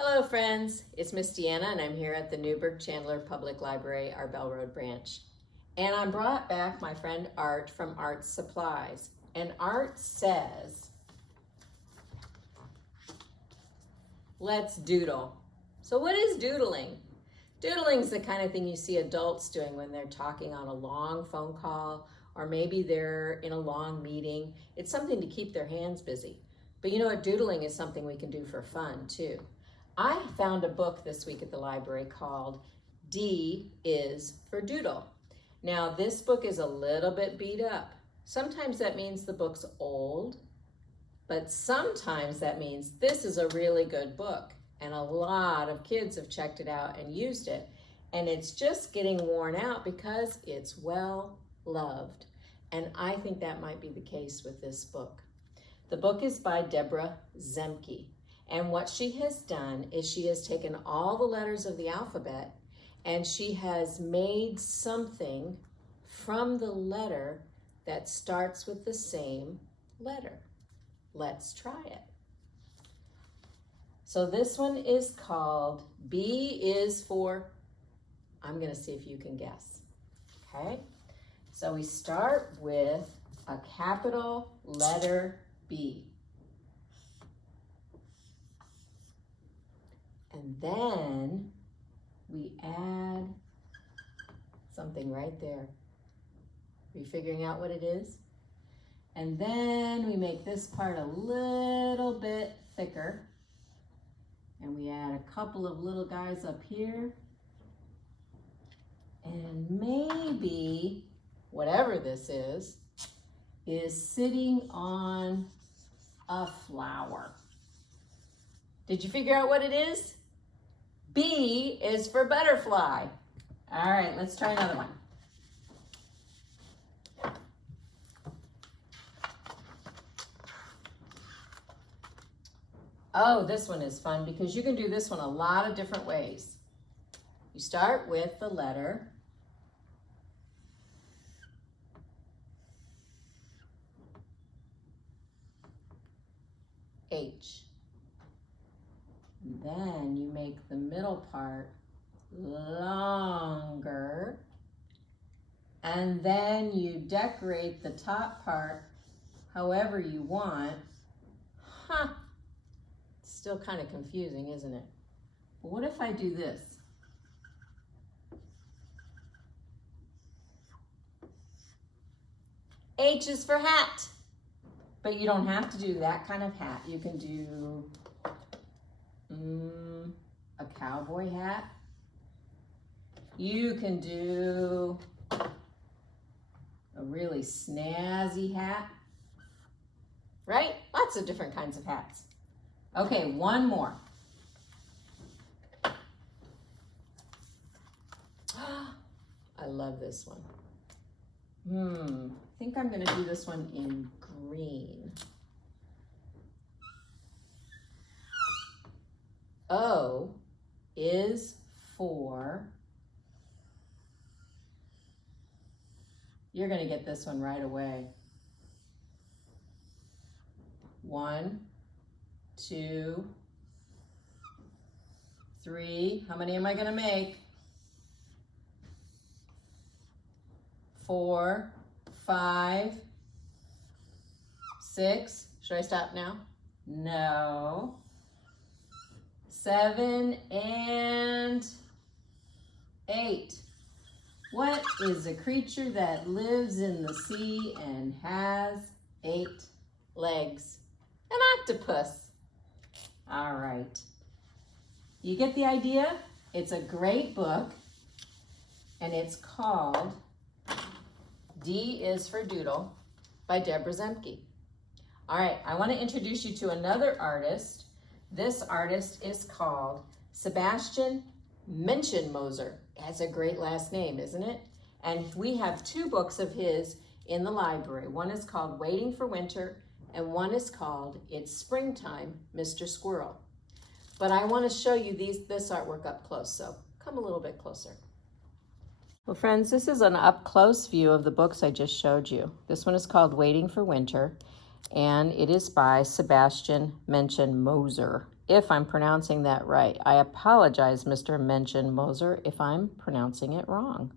Hello friends, it's Miss Deanna and I'm here at the Newburgh Chandler Public Library, our Bell Road branch. And I brought back my friend Art from Art Supplies. And Art says, let's doodle. So what is doodling? Doodling is the kind of thing you see adults doing when they're talking on a long phone call, or maybe they're in a long meeting. It's something to keep their hands busy. But you know what, doodling is something we can do for fun too. I found a book this week at the library called D is for Doodle. Now this book is a little bit beat up. Sometimes that means the book's old, but sometimes that means this is a really good book and a lot of kids have checked it out and used it. And it's just getting worn out because it's well loved. And I think that might be the case with this book. The book is by Deborah Zemke. And what she has done is she has taken all the letters of the alphabet and she has made something from the letter that starts with the same letter. Let's try it. So this one is called B is for, I'm going to see if you can guess. Okay, so we start with a capital letter B. And then we add something right there. Are you figuring out what it is? And then we make this part a little bit thicker. And we add a couple of little guys up here. And maybe, whatever this is sitting on a flower. Did you figure out what it is? B is for butterfly. All right, let's try another one. Oh, this one is fun because you can do this one a lot of different ways. You start with the letter H. Then you make the middle part longer, and then you decorate the top part however you want. It's still kind of confusing, isn't it? But what if I do this? H is for hat, but you don't have to do that kind of hat. You can do a cowboy hat. You can do a really snazzy hat, right? Lots of different kinds of hats. Okay, one more. I love this one. I think I'm gonna do this one in green. O is for, you're going to get this one right away. 1, 2, 3. How many am I going to make? 4, 5, 6. Should I stop now? No. 7 and 8. What is a creature that lives in the sea and has 8 legs? An octopus. All right. You get the idea? It's a great book, and it's called D is for Doodle by Deborah Zemke. All right, I want to introduce you to another artist. This artist is called Sebastian Meschenmoser. Has a great last name, isn't it? And we have 2 books of his in the library. One is called Waiting for Winter, and one is called It's Springtime, Mr. Squirrel. But I want to show you this artwork up close, so come a little bit closer. Well, friends, this is an up-close view of the books I just showed you. This one is called Waiting for Winter, and it is by Sebastian Meschenmoser. if I'm pronouncing that right. I apologize, Mr. Meschenmoser, if I'm pronouncing it wrong.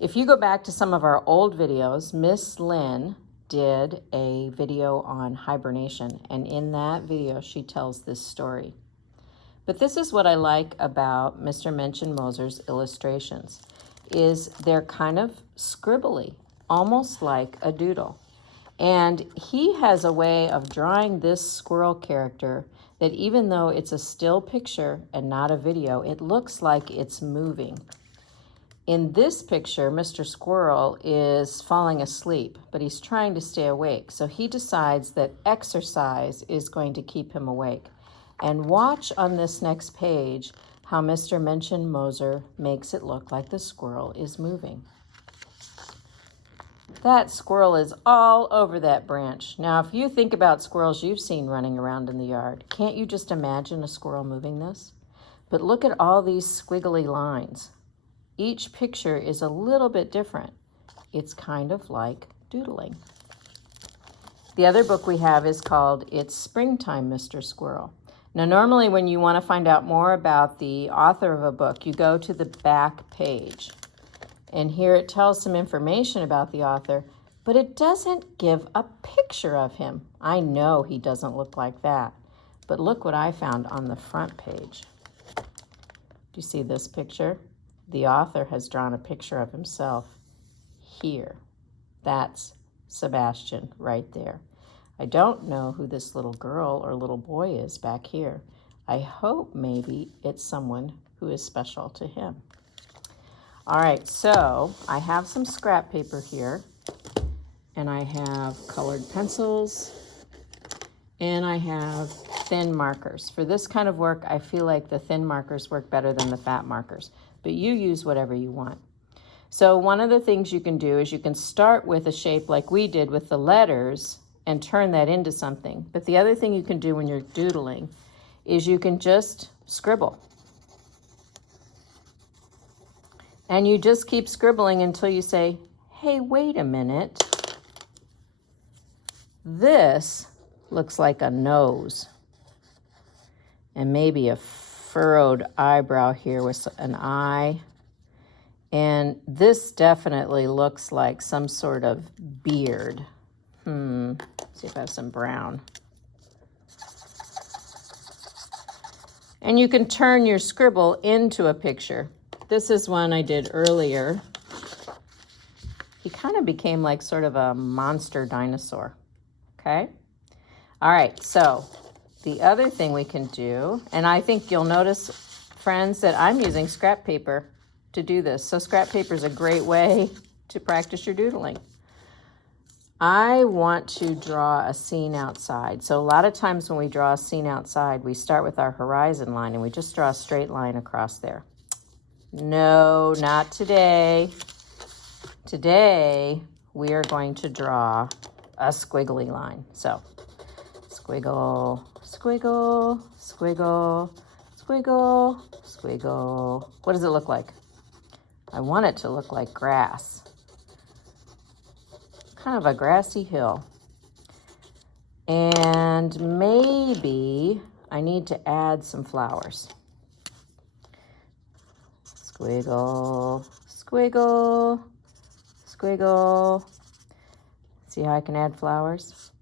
If you go back to some of our old videos, Miss Lynn did a video on hibernation, and in that video she tells this story. But this is what I like about Mr. Meschenmoser's illustrations, is they're kind of scribbly, almost like a doodle. And he has a way of drawing this squirrel character that even though it's a still picture and not a video, it looks like it's moving. In this picture, Mr. Squirrel is falling asleep, but he's trying to stay awake. So he decides that exercise is going to keep him awake. And watch on this next page how Mr. Meschenmoser makes it look like the squirrel is moving. That squirrel is all over that branch. Now, if you think about squirrels you've seen running around in the yard, can't you just imagine a squirrel moving this? But look at all these squiggly lines. Each picture is a little bit different. It's kind of like doodling. The other book we have is called It's Springtime, Mr. Squirrel. Now, normally when you want to find out more about the author of a book, you go to the back page. And here it tells some information about the author, but it doesn't give a picture of him. I know he doesn't look like that, but look what I found on the front page. Do you see this picture? The author has drawn a picture of himself here. That's Sebastian right there. I don't know who this little girl or little boy is back here. I hope maybe it's someone who is special to him. All right, so I have some scrap paper here, and I have colored pencils, and I have thin markers. For this kind of work, I feel like the thin markers work better than the fat markers, but you use whatever you want. So one of the things you can do is you can start with a shape like we did with the letters and turn that into something. But the other thing you can do when you're doodling is you can just scribble. And you just keep scribbling until you say, hey, wait a minute. This looks like a nose. And maybe a furrowed eyebrow here with an eye. And this definitely looks like some sort of beard. See if I have some brown. And you can turn your scribble into a picture. This is one I did earlier. He kind of became like sort of a monster dinosaur, okay? All right, so the other thing we can do, and I think you'll notice, friends, that I'm using scrap paper to do this. So scrap paper is a great way to practice your doodling. I want to draw a scene outside. So a lot of times when we draw a scene outside, we start with our horizon line and we just draw a straight line across there. No, not today. Today, we are going to draw a squiggly line. So, squiggle, squiggle, squiggle, squiggle, squiggle. What does it look like? I want it to look like grass. Kind of a grassy hill. And maybe I need to add some flowers. Squiggle, squiggle, squiggle. See how I can add flowers?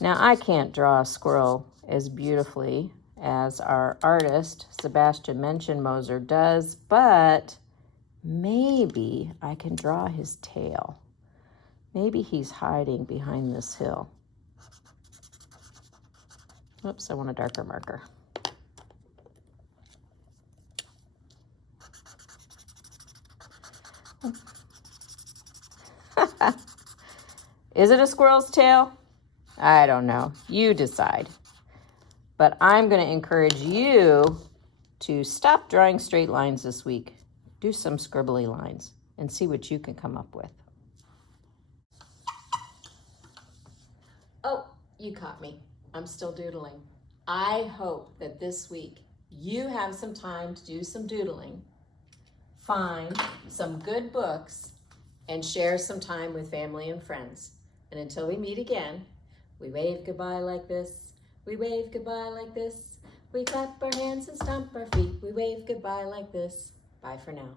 Now, I can't draw a squirrel as beautifully as our artist, Sebastian Meschenmoser, does, but maybe I can draw his tail. Maybe he's hiding behind this hill. Oops, I want a darker marker. Is it a squirrel's tail? I don't know. You decide. But I'm going to encourage you to stop drawing straight lines this week. Do some scribbly lines and see what you can come up with. Oh, you caught me. I'm still doodling. I hope that this week you have some time to do some doodling, find some good books, and share some time with family and friends. And until we meet again, we wave goodbye like this. We wave goodbye like this. We clap our hands and stomp our feet. We wave goodbye like this. Bye for now.